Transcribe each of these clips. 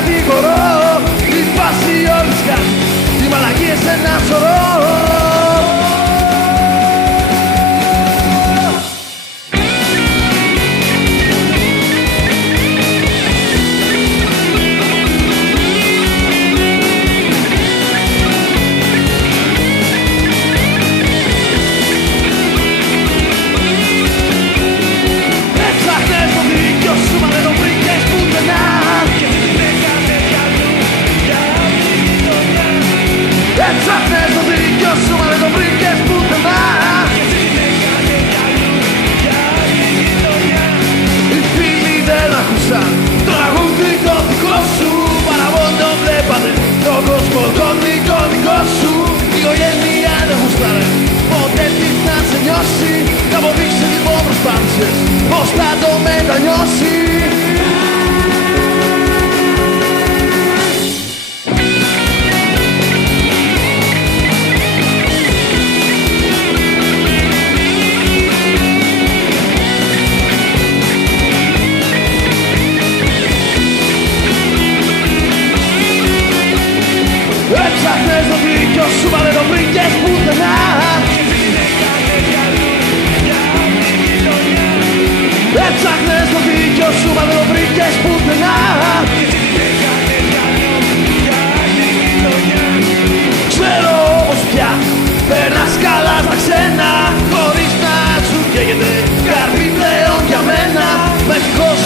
κατηγορώ. Η φάση όλης κάνει, οι μαλακίες ένα σωρό. Έψαχνες το δίκιο σου, μα δεν το βρήκες πουθενά. Οι φίλοι δεν ακούσαν το τραγούδι το δικό σου. Παραμόν το βλέπανε τον κόσμο τον δικό σου. Η οικογένεια δεν γουστάρε ποτέ τι να σε νιώσει. Να αποδείξει λοιπόν προσπάθησες πως θα το μετανιώσει. Έψαχνες το δίκιο σου, μα δεν το βρήκες πουθενά. Έψαχνες το δίκιο σου, μα δεν το βρήκες πουθενά. Ξέρω όμως πια περνάς καλά στα ξένα, χωρίς να σου καίγεται καρδί πλέον για μένα. Μα ευτυχώς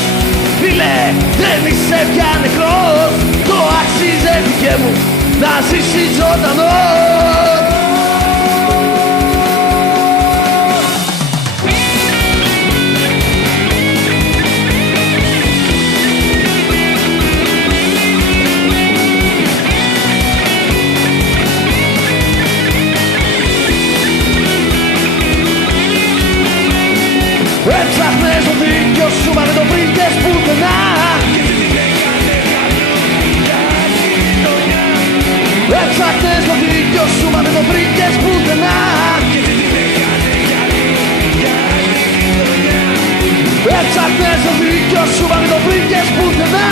φίλε δεν είσαι πια νεκρός. Το άξιζε δικαί μου να ζήσεις ζωντανός. Έψαχνες το δίκιο σου, μα δεν το βρήκες πουθενά. Έψαχνες το δίκιο σου, μα δεν το βρήκες πουθενά. Έψαχνες το δίκιο σου, μα δεν το βρήκες πουθενά.